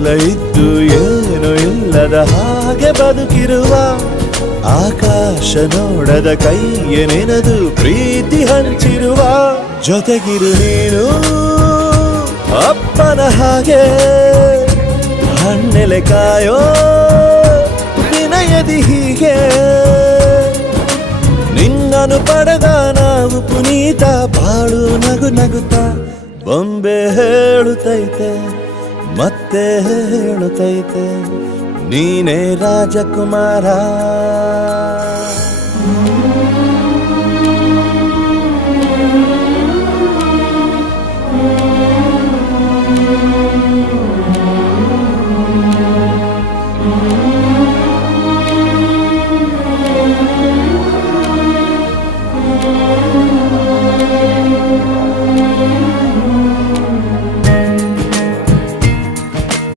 ಎಲ್ಲ ಇದ್ದು ಏನು ಇಲ್ಲದ ಹಾಗೆ ಬದುಕಿರುವ ಆಕಾಶ ನೋಡದ ಕೈಯ ನೆನೆದು ಪ್ರೀತಿ ಹಂಚಿರುವ ಜೊತೆಗಿರು ನೀನು ಅಪ್ಪನ ಹಾಗೆ ಹಣ್ಣೆಲೆ ಕಾಯೋ ವಿನಯದಿ ಹೀಗೆ ನಿನ್ನನು ಪಡೆದ ನಾವು ಪುನೀತ ಬಾಳು ನಗು ನಗುತ್ತಾ ಬೊಂಬೆ ಹೇಳುತ್ತೈತೆ ಮತ್ತೆ ಹೇಳುತ್ತೈತೆ ನೀನೇ ರಾಜಕುಮಾರ.